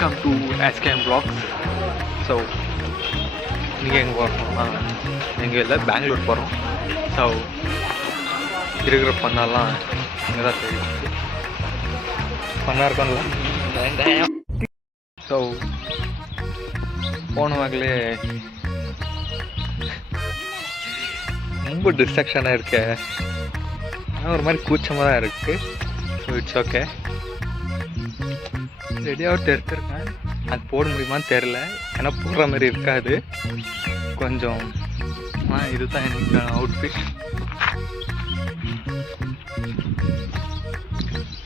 Welcome to SKM Vlogs. So நீங்கள் எங்கே போகிறோம்னா எங்கே இல்லை பெங்களூர் போகிறோம். ஸோ இருக்கிற பண்ணாலாம் இங்கே தான் தெரியும். பண்ணாக இருக்கோம்ல. ஸோ போன வாக்கிலே ரொம்ப டிஸ்ட்ராக்ஷனாக இருக்க, ஆனால் ஒரு மாதிரி கூச்சமாக தான் இருக்குது. So it's okay. ரெடியாக எடுத்துருக்கேன், அது போட முடியுமான்னு தெரில, ஏன்னா போடுற மாதிரி இருக்காது கொஞ்சம். இதுதான் எனக்கு அவுட்ஃபிட்.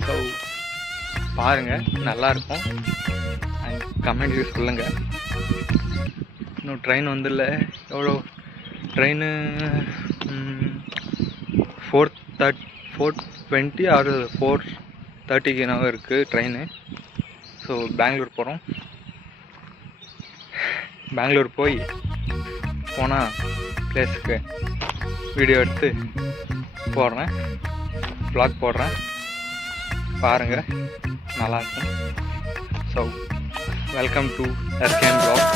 ஸோ பாருங்கள், நல்லாயிருக்கும். கமெண்ட்ல சொல்லுங்கள். இன்னும் ட்ரெயின் வந்துடல. எவ்வளோ ட்ரெயின் 4:20 ஆர் 4:30 என்னவோ இருக்குது ட்ரெயின். ஸோ பெங்களூர் போகிறோம். பெங்களூர் போனால் பிளேஸுக்கு வீடியோ எடுத்து போடுறேன், வ்ளாக் போடுறேன், பாருங்கள், நல்லாயிருக்கும். So welcome to SKM Vlogs.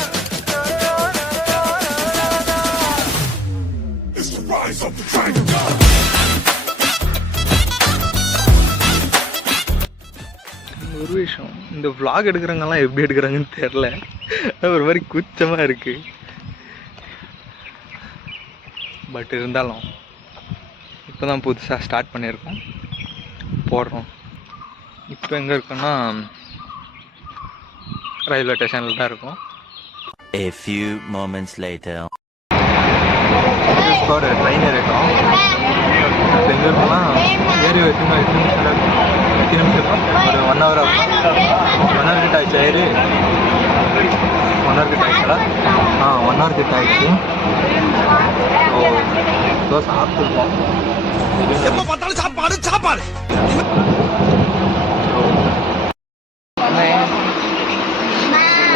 ஒரு விஷயம், இந்த vlog எடுக்கிறவங்கலாம் எப்படி எடுக்கிறாங்கன்னு தெரில, ஒரு மாதிரி கூச்சமாக இருக்குது. பட் இருந்தாலும் இப்போ தான் புதுசாக ஸ்டார்ட் பண்ணியிருக்கோம், போடுறோம். இப்போ எங்கே இருக்கோன்னா ரயில்வே ஸ்டேஷனில் தான் இருக்கும். A few moments later. ஒரு ட்ரெயின் ஏறிட்டோம். எங்கே இருக்கலாம் ஏறி எத்தனை நிமிஷம் இருக்கும்? ஒரு 1 hour ஆகும். 1 hour கிட்ட ஆயிடுச்சு. ஏறி 1 hour கிட்ட ஆயிடுச்சா? 1 hour கிட்ட ஆயிடுச்சு. ஸோ சாப்பிட்டுருக்கோம். எப்போ பார்த்தாலும் சாப்பாடு சாப்பாடு.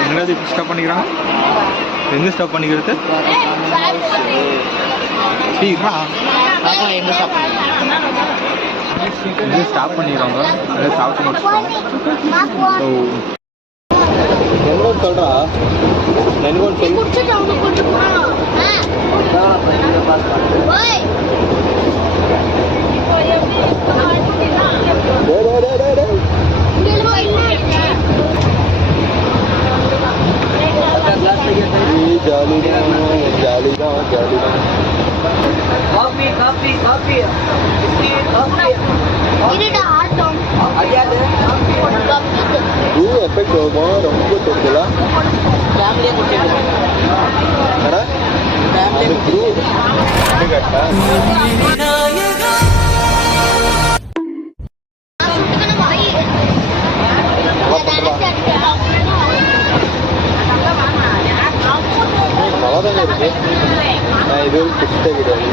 எங்கேயாவது ஸ்டாப் பண்ணிக்கிறாங்க? எங்கே ஸ்டாப் பண்ணிக்கிறது? எங்கே ஸ்டாப் பண்ணிக்கிறாங்க? அதை சாப்பிட்டு முடிச்சிட்டோம். ஸோ என்ன சொல்கிறா? நெல்வன் எஃபெக்ட் வருமா? ரொம்ப தெரிஞ்சலா நல்லாதாங்க இருக்கு. நான் இது பிடிச்சதே கிடையாது,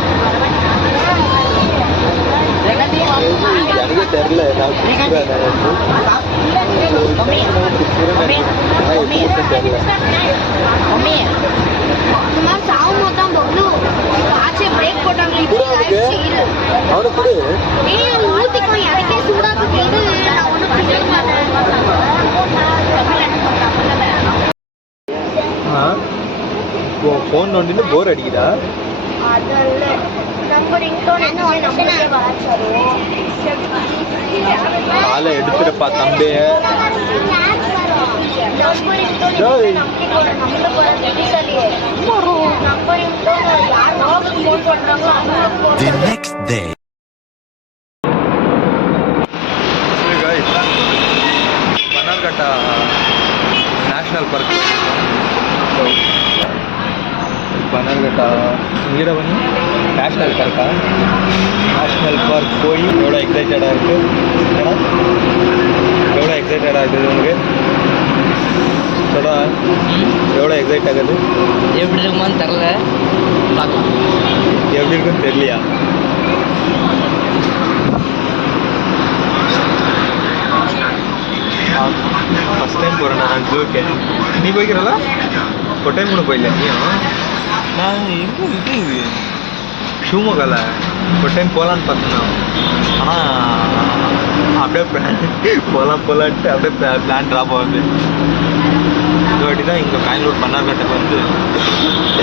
எனக்கு தெரில. நான் பிடிக்கிறேன் அவனை கொடு. ஃபோன் நோண்டிட்டு போர் அடிக்குதா? காலை எடுத்துருப்பா தம்பி. The next day. Bannerghatta national park. Bannerghatta வீரவனி நேஷ்னல் பார்க்கா? நேஷ்னல் பார்க் போய் எவ்வளோ எக்ஸைட்டடாக இருக்குது? எவ்வளோ எக்ஸைட்டடாக இருக்குது உங்களுக்கு? சொல்கிறா, எவ்வளோ எக்ஸைட் ஆகுது? எப்படி இருக்குமான்னு தெரில, பார்க்கலாம். எப்படி இருக்குன்னு தெரியலையா? ஃபஸ்ட் டைம் போகிறேன் நான் ஜூக்கு. நீ போய்க்கிறல? ஒரு டைம் கூட போயிடல நீயும்? நான் இது ஷிவமோகால ஒரு டைம் போகலான்னு பார்த்தேன்னா, ஆனால் அப்படியே போகலான்ட்டு அப்படியே பிளான் ட்ராப் ஆகுது. வாட்டி தான் இங்கே பெங்களூர் மன்னார்கட்டுக்கு வந்து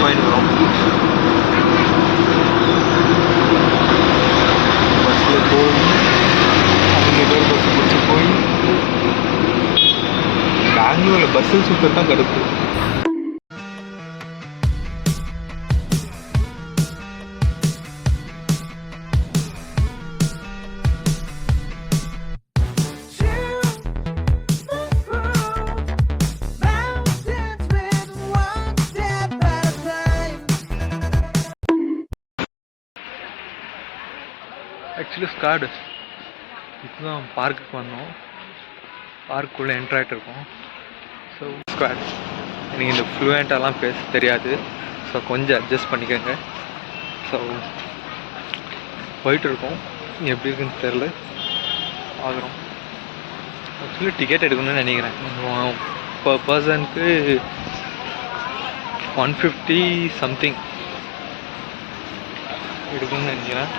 போயின்னு வரோம். பஸ்ஸில் போய் அவங்க ஏதோ ஒரு பஸ் பிடிச்சி போய் பெங்களூரில் பஸ்ஸில் சுற்றுறது தான் கடுப்பு. ஆக்சுவலி ஸ்கார்டு இப்போ தான் பார்க்குக்கு வந்தோம். பார்க்குள்ளே என்ட்ரு ஆகிட்டு இருக்கோம். ஸோ ஸ்குவாட் எனக்கு இந்த ஃப்ளூயண்ட்டாலாம் பேச தெரியாது. ஸோ கொஞ்சம் அட்ஜஸ்ட் பண்ணிக்கோங்க. ஸோ போயிட்டுருக்கோம். எப்படி இருக்குன்னு தெரில, பார்க்குறோம். ஆக்சுவலி டிக்கெட் எடுக்கணும்னு நினைக்கிறேன். பர் பர்சனுக்கு 150 சம்திங் எடுக்கணும்னு நினைக்கிறேன்.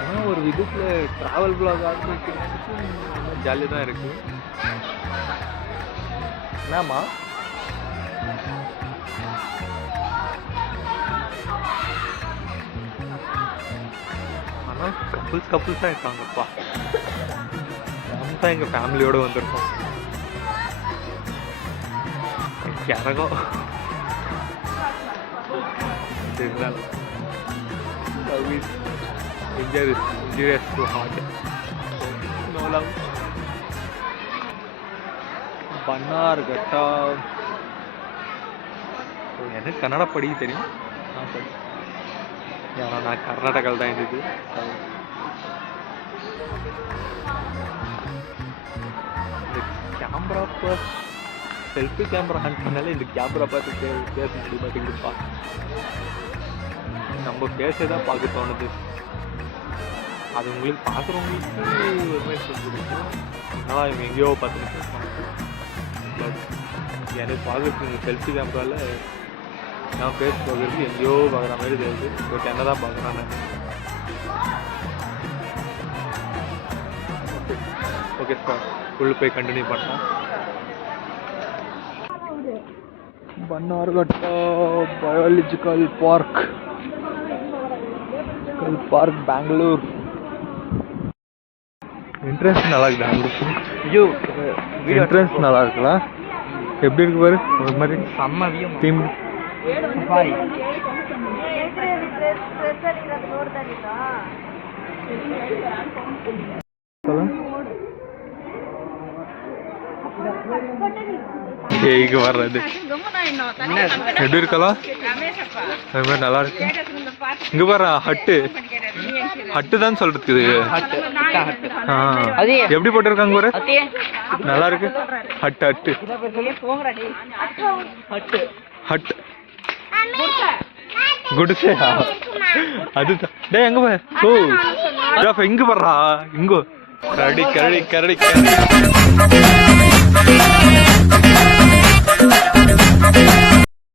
ஆனால் ஒரு விதத்தில் ட்ராவல் பிளாக் ஆரம்பிக்கிறதுக்கு ஜாலியாக தான் இருக்குது. என்னம்மா ஆனால் கப்புள்ஸாக இருக்காங்கப்பா. நம்ம தான் எங்கள் ஃபேமிலியோடு வந்திருக்கோம். யாரகம் injurious to heart. No love. Bannerghatta. எனக்கு கன்னடா படிக்க தெரியும். நான் கர்நாடகாவில் தான் இருந்தது. இந்த கேமரா செல்ஃபி கேமரா ஹேண்ட் பண்ணாலே இந்த கேமரா பார்த்து பேச முடிய மாட்டேங்குதுப்பா. நம்ம பேச தான் பார்க்க தோணுது. அது உங்களுக்கு பார்க்குறவங்களுக்கு ஒரு மாதிரி சொல்லிருக்கும். அதனால் இவங்க எங்கேயோ பார்த்துட்டு பேசுவாங்க. பட் எனக்கு பார்க்குறதுக்கு இந்த செல்ஃபி கேமராவில் நான் பேச பார்க்குறது எங்கேயோ பார்க்குற மாதிரி தெரியுது. பட் என்ன தான் பார்க்குறேன் நான். ஓகே சார், உள்ளே போய் கண்டினியூ பண்ணலாம். Bannerghatta biological park Bangalore. Entrance நல்லா இருக்கு. பெங்களூர் என்ட்ரன்ஸ் நல்லா இருக்குல்ல? எப்படி இருக்கு பாரு, ஒரு மாதிரி செம்ம தீம். இங்க வர்றது எப்படி இருக்கலாம்? நல்லா இருக்கு. இங்க பாரு, ஹட்டு தான் சொல்றதுக்கு. எப்படி போட்டிருக்காங்க பாரு, நல்லா இருக்கு. ஹட்டு குடிசே அதுதான். டே எங்க பாரு, ஓ இங்க பாடுறா, இங்கோ கரடி கரடி கரடி கரடி.